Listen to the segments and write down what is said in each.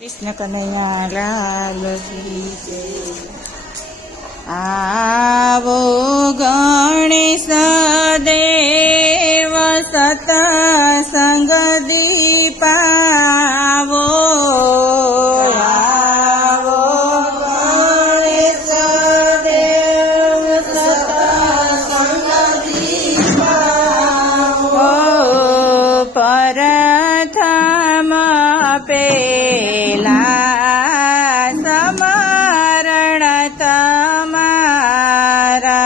कृष्ण कन्हैया लाल की जय। आवो गणेश देव सत्संग दीपावो। आवो गणेश देव सत्संग दीपावो। प्रथम पेला समरण तमारा।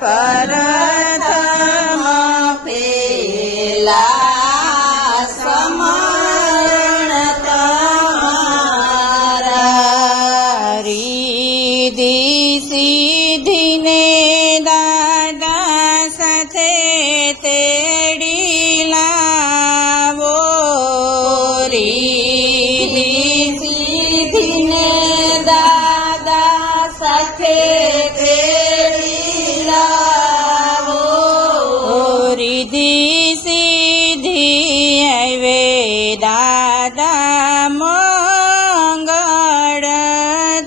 प्रथम पेला समरण तमारा। रिद्धि सिद्धि ने दादा साथे तेड़ी लावो। रिद्धि सिद्धि ने दादा साथे तेड़ी लावो। रिद्धि सिद्धि आवे दादा मंगल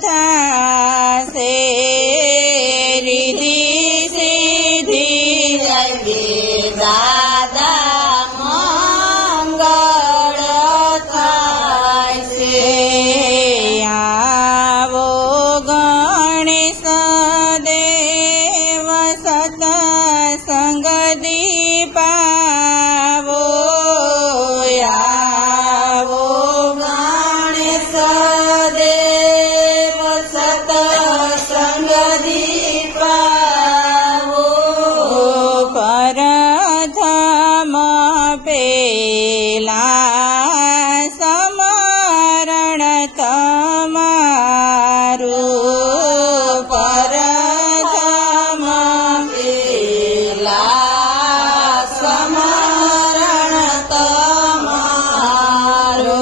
थासे। रिद्धि सिद्धि आवे दादा मंगल थासे। आवो गणेश देव सत्संग दीपावो। आवो गणेश देव सत्संग दीपावो। प्रथम पेला समरण तमारू। प्रथम पेला समरण तमारू।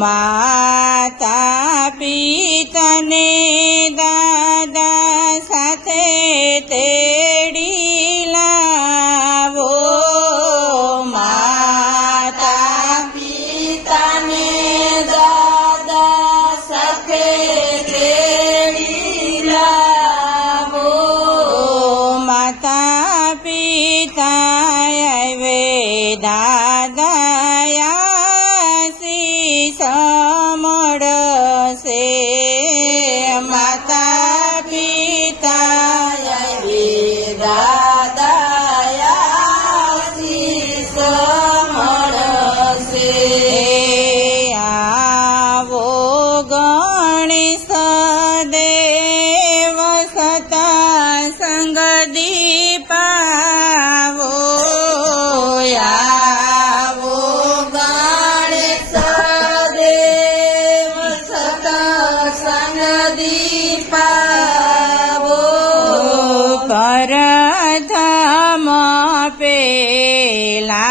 माता पिता ने दादा साथे तेड़ी लावो। माता पिता ने दादा साथे तेड़ी लावो। माता पिता आवे दादा आशीष મળશે। માતા પિતા આવે દાદા આશીષ મળશે। આવો ગણેશ દેવ સત્સંગ દીપાવો। આવો ગણેશ દેવ સત્સંગ દીપાવો। પ્રથમ પેલા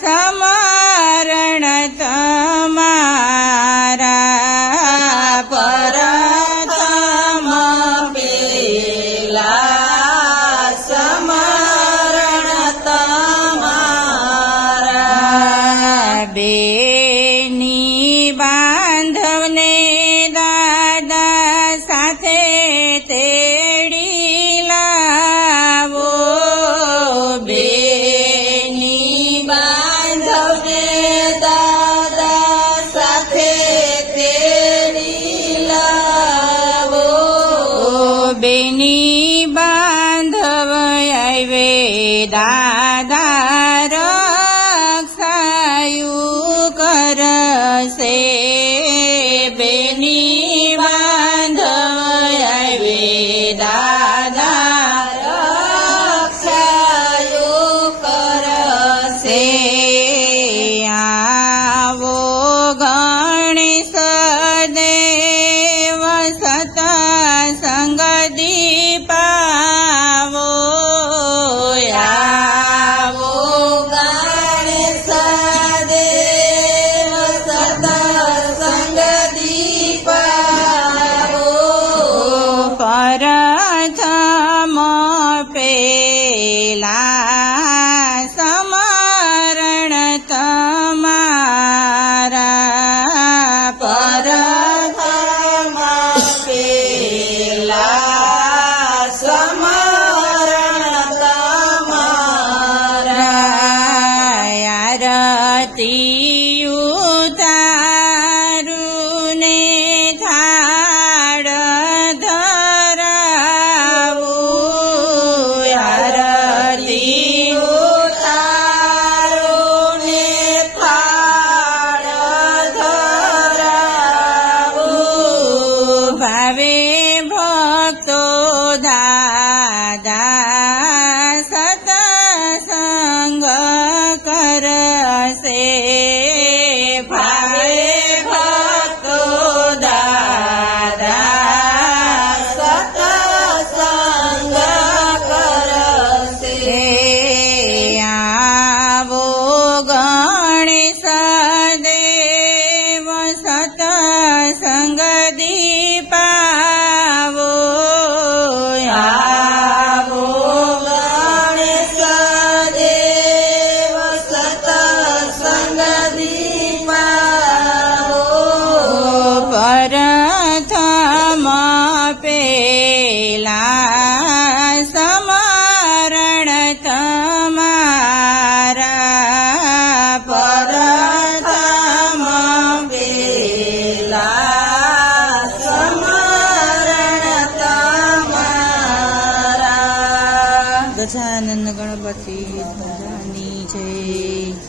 સમરણ તમારા। પ્રથમ પેલા સમરણ તમારા। બેની બાંધવને દાદા સાથે તેડી લાવો। બેની બાંધવને દાદા સાથે તેડી લાવો। બેની બાંધવ આવે દાદા રક્ષાયુ કરશે।